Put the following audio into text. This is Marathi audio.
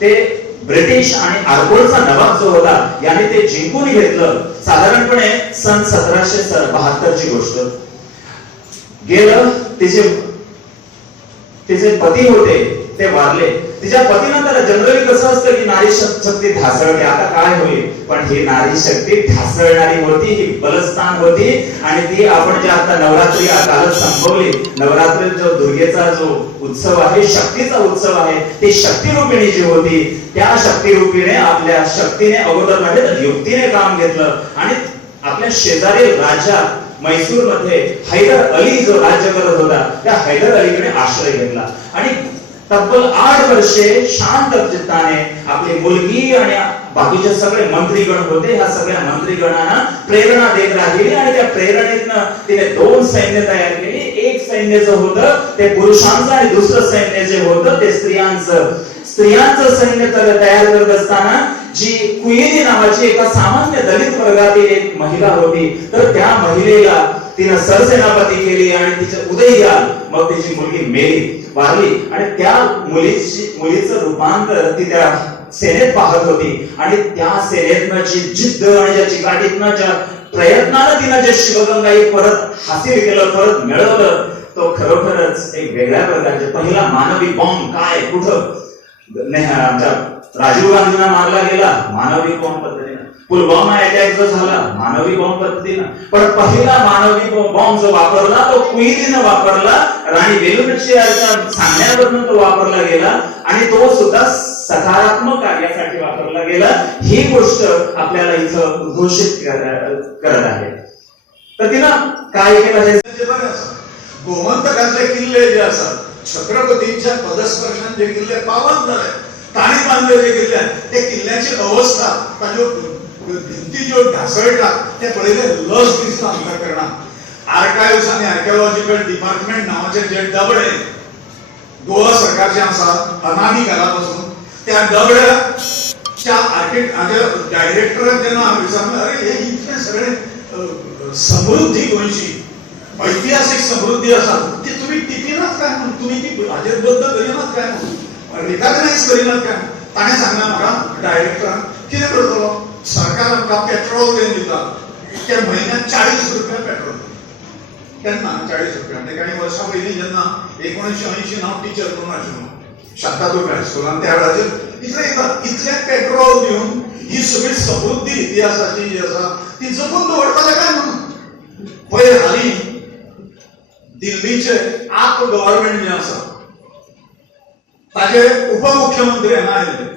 ते ब्रिटिश आणि आरकोळचा नवाब जो होता याने ते जिंकून घेतलं. साधारणपणे सन 1772 ची गोष्ट. गेलं, तिचे पती होते ते वारले. तिच्या पतीनंतर जनरली कसं असतं की नारी शक्ती ढासळते, आता काय होईल, पण ही नारी शक्ती ढासळणारी होती, ही बलस्थान होती. आणि ती आपण जे आता नवरात्री कालच संपवली, नवरात्री जो दुर्गेचा जो उत्सव आहे, शक्तीचा उत्सव आहे, ती शक्तिरूपिणी जी होती, त्या शक्तिरूपीने आपल्या शक्तीने अगोदर म्हणजे युक्तीने काम घेतलं आणि आपल्या शेजारी राजा मैसूर मध्ये हैदर अली जो राज्य करत होता, त्या हैदर अलीकडे आश्रय घेतला आणि तब्बल 8 वर्षे शांत चित्ताने आपली मुलगी आणि बाकीचे सगळे मंत्रीगण होते, ह्या सगळ्या मंत्रीगणांना प्रेरणा देत राहिली आणि त्या प्रेरणेतनं तिने 2 सैन्य तयार केली. एक सैन्य जे होतं ते पुरुषांचं आणि दुसरं सैन्य जे होतं ते स्त्रियांचं सैन्य तयार करत असताना जी कुयेली नावाची एका सामान्य दलित वर्गातील एक महिला होती, तर त्या महिलेला तिने सरसेनापती केली आणि तिचे उदय झाला. मग तिची मुलगी मेली, वारली आणि त्या मुलीचं रूपांतर ती त्या सेनेत पाहत होती आणि त्या सेनेतनं जी जिद्द आणि ज्या चिकाटीतनं ज्या प्रयत्नानं तिनं जे शिवगंगाई परत हासिल केलं, परत मिळवलं, तो खरोखरच एक वेगळ्या प्रकारचे पहिला मानवी बॉम्ब काय कुठं आमच्या राजीव गांधींना मारला गेला मानवी बॉम्ब पद्धतीने, पुलवामा अटॅक जो झाला मानवी बॉम्ब पद्धतीने, पण पहिला मानवी बॉम्ब जो वापरला तो कुईलीनं वापरला, राणी वेलुनाच्या सांगण्यावरून तो वापरला गेला आणि तो सुद्धा सकारात्मक कार्यासाठी वापरला गेला. ही गोष्ट आपल्याला इथं उद्घोषित करत आहे. तर तिनं काय केलं हे गोमंतकातले किल्ले जे असतात, छत्रपतींच्या पदस्पर्शाने जे किल्ले पावन झाले, ताणी बांधले जे किल्ले, ते किल्ल्याची अवस्था भिंती जो ढासळला ते पहिले लस दिसतं अंतःकरणात. आर्काइव्ह्स आणि आर्किओलॉजिकल डिपार्टमेंट नावाचे जे दगडे गोवा सरकारचे असतात अनादी काळापासून, त्या दगडाच्या डायरेक्टरांना जेव्हा विचारलं, अरे हे इतके सगळे समृद्धी कोणची ऐतिहासिक समृद्धी असतात ती तुम्ही टिपिनात काय म्हणून, तुम्ही ती अजयबद्ध करीनात काय म्हणून, रिकॉग्नाइज करीनात काय. ताणे सांगणार मला डायरेक्टर किती करतो सरकार आमका पेट्रोल देऊन दितात, त्या महिन्यात 40 रुपये पेट्रोल, त्यांना 40 रुपये. म्हणजे काही वर्षा पहिली जेव्हा 1980 नाव टीचर म्हणून आशिल्लो शांतादूर हायस्कुलान, त्या वेळाचेर इतले पेट्रोल दिवन ही सगळी समृद्धी इतिहासाची जी आसा ती जपून दवरताले काय म्हणून. पळय हाली दिल्लीचे आप गव्हर्नमेंट जे आसा ताचे उपमुख्यमंत्री हांगा आयिल्ले